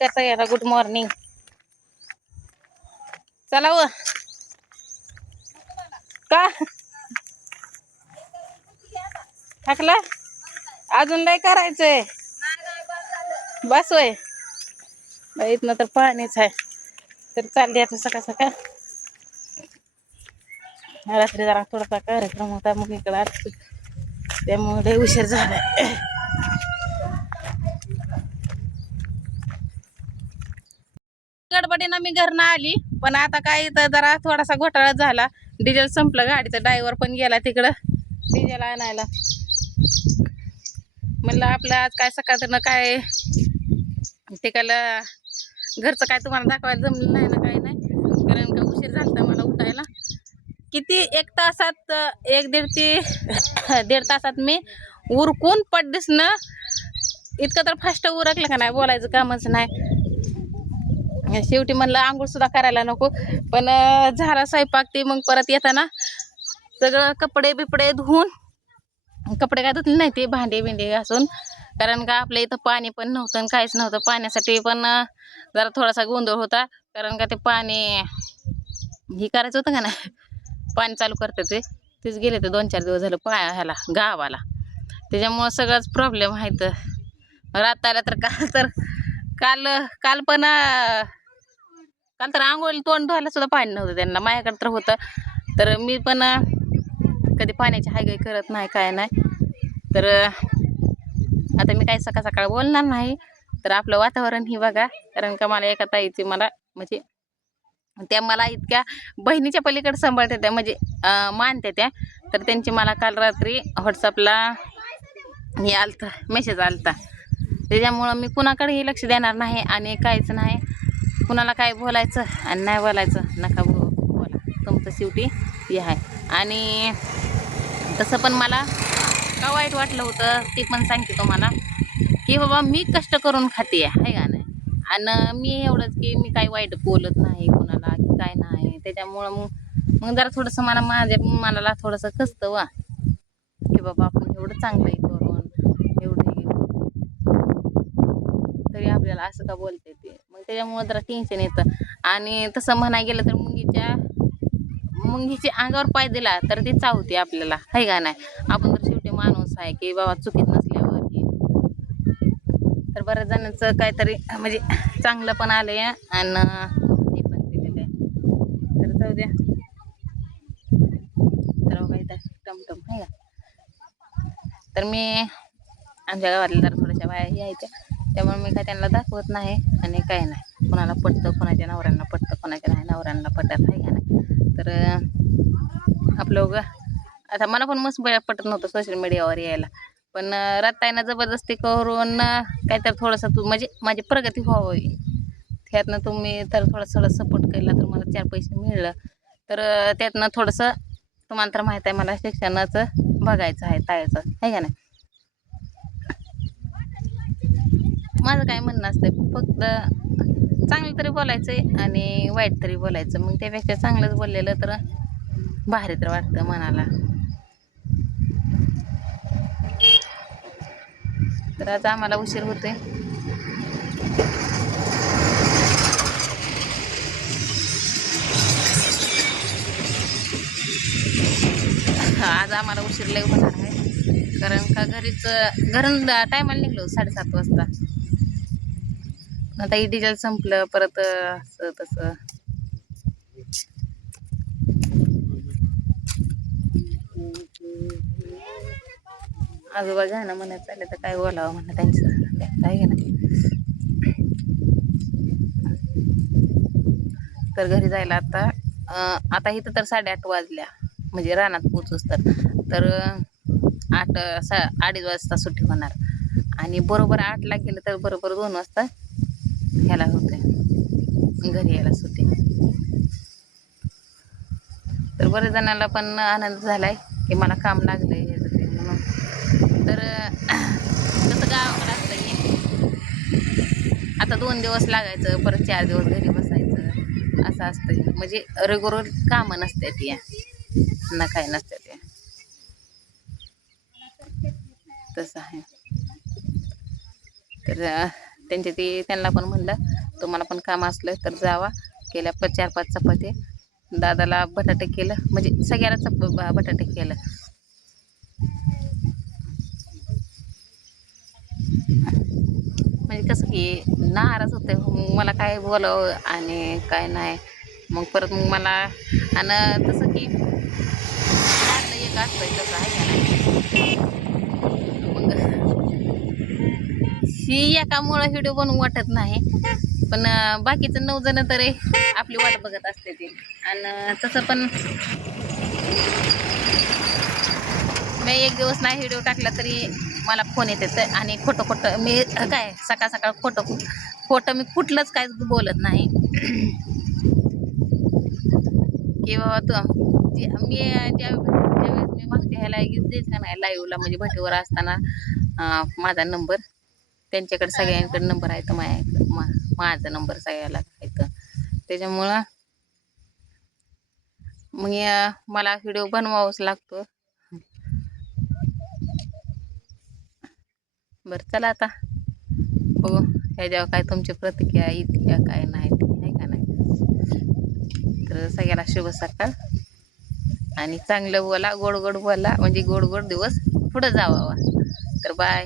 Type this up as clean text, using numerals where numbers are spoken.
कसं याला good morning. चला व का थकला अजून लय करायचंय. बस होय इथनं तर पाणीच आहे. तर चालली आता सकाळ सकाळ. रात्री जरा थोडासा कार्यक्रम होता मग इकडं आलो त्यामुळे उशीर झाला. गडबडीनं मी घरनं आली पण आता काय इथं जरा थोडासा घोटाळा झाला. डिझेल संपलं गाडीचं. ड्रायव्हर पण गेला तिकडं डिझेल आणायला. म्हणलं आपलं आज काय सकाळनं काय तिकडला घरचं काय तुम्हाला दाखवायला जमलं नाही ना काही नाही. कारण का उशीर झाला मला उठायला. किती 1 तासात 1-1.5 तासात मी उरकून पड्डीसनं इतकं तर फास्ट उरकलं का नाही बोलायचं कामच नाही. शेवटी म्हणलं आंघोळ सुद्धा करायला नको पण झाला स्वयंपाक. ते मग परत येताना सगळं कपडे बिपडे धुवून, कपडे काय धुतले नाही ते भांडे बिंडे घासून. कारण का आपल्या इथं पाणी पण नव्हतं आणि काहीच नव्हतं. पाण्यासाठी पण जरा थोडासा गोंधळ होता. कारण का ते पाणी हे करायचं होतं का नाही, पाणी चालू करते तेच गेले ते 2-4 दिवस झालं ह्याला गावाला. त्याच्यामुळं सगळंच प्रॉब्लेम आहे. तर रात्रीला तर काल पण काल तर आंघोळीला तोंड धुवायला सुद्धा पाणी नव्हतं त्यांना. माझ्याकडे तर होतं. तर मी पण कधी पाण्याची हायगाई करत नाही काय नाही. तर आता मी काही सकाळ सकाळ बोलणार नाही. तर आपलं वातावरण ही बघा. कारण का मला एका ताईची मला म्हणजे त्या मला इतक्या बहिणीच्या पलीकडे सांभाळते त्या म्हणजे मानते त्या. तर त्यांची मला काल रात्री व्हॉट्सअपला हे आलतं मेसेज आलता. त्याच्यामुळं मी कुणाकडेही लक्ष देणार नाही आणि काहीच नाही. कुणाला काय बोलायचं आणि नाही बोलायचं नका बोला. तुमचं शेवटी हे आहे. आणि तसं पण मला का वाईट वाटलं होतं ते पण सांगते तुम्हाला की बाबा मी कष्ट करून खाते आहे का नाही. आणि मी एवढंच की मी काही वाईट बोलत नाही कुणाला की काय नाही. त्याच्यामुळं मग जरा थोडंसं मला माझ्या मनाला थोडंसं कसतं वा की बाबा आपण एवढं चांगलं करून एवढं तरी आपल्याला असं का बोलते ते. मग त्याच्यामुळं जरा टेन्शन येतं. आणि तसं म्हणायला गेलं तर मुंगीच्या अंगावर पाय दिला तर ती चावते आपल्याला आहे का नाही. आपण तर शेवटी माणूस आहे की बाबा चुकीत नसल्यावर तर बऱ्याच जणांचं काहीतरी म्हणजे चांगलं पण आलंय आणि हे पण दिलेलं आहे. तर जाऊ द्या. तर बघा इथं टमटम आहे का. तर मी आमच्या गावातल्या जरा थोड्याशा बाया यायच्या त्यामुळे मी काय त्यांना दाखवत नाही आणि काय नाही. कोणाला पटतं, कोणाच्या नवऱ्यांना पटतं, कोणाच्या नाही नवऱ्यांना पटत आहे का नाही. तर आपलं उगा आता मला पण मस्त पटत नव्हतं सोशल मीडियावर यायला. पण रत्ताईनं जबरदस्ती करून काहीतरी थोडंसं म्हणजे माझी प्रगती व्हावी त्यातनं तुम्ही तर थोडं सपोर्ट केला तर मला 4 पैसे मिळलं. तर त्यातनं थोडंसं तुम्हाला तर माहीत आहे मला शिक्षणाचं बघायचं आहे तायाचं आहे का नाही. माझं काय म्हणणं असतं फक्त चांगलं तरी बोलायचं आणि वाईट तरी बोलायचं. मग त्यापेक्षा चांगलंच बोललेलं तर भारी तर वाटतं मनाला. तर आज आम्हाला उशीर होतोय. आज आम्हाला उशीर लय होणार आहे. कारण का घरून टायमाला निघलो 7:30 वाजता. आता हे डिझेल संपलं परत असं तसं. आजोबा गाणं म्हणत चालले तर काय बोलावं म्हणलं त्यांचं आहे का नाही. तर घरी जायला आता इथं तर 8:30 वाजल्या म्हणजे रानात पोचूस तर 2:30 वाजता सुट्टी होणार. आणि बरोबर 8ला गेलं तर बरोबर 2 वाजता ह्याला होते घरी यायला सुट्टी. तर बऱ्याच जणांना पण आनंद झालाय की मला काम लागलंय म्हणून. तर तसं गावाकडे असतं की आता 2 दिवस लागायचं परत 4 दिवस घरी बसायचं असं असतं. म्हणजे रेग्युलर कामं नसते ती ना काय नसते ते तसं आहे. तर त्यांना पण म्हणलं तुम्हाला पण काम असलं तर जावा. केल्या 4-5 चपात्या. दादाला बटाटे केलं, म्हणजे सगळ्याला बटाटे केलं. म्हणजे कसं की नाराज होते, मला काय बोलावं आणि काय नाही. मग परत मग मला आणि तसं की आपलं एक असतंय तसं आहे का नाही. मग ही एकामुळं व्हिडिओ बनवू वाटत नाही, पण बाकीचं 9 जण तरी आपली वाट बघत असते ती. आणि तसं पण मी एक दिवस नाही व्हिडिओ टाकला तरी मला फोन येते. आणि खोटं मी काय सकाळ सकाळ खोटं मी कुठलंच काय बोलत नाही की बाबा तू मी ज्यावेळेस मी मागते ह्याला देत का नाही लाईव्हला, म्हणजे भटीवर असताना माझा नंबर त्यांच्याकडे सगळ्यांकडे नंबर आहे तर माझा नंबर सगळ्याला आहे तर त्याच्यामुळं मग मला व्हिडिओ बनवावाच लागतो. बरं चला आता बघू ह्याच्यावर काय तुमची प्रतिक्रिया येते काय नाही आहे का नाही. तर सगळ्याला शुभ सकाळ आणि चांगलं बोला, गोड गोड बोला, म्हणजे गोड गोड दिवस पुढं जावा. तर बाय.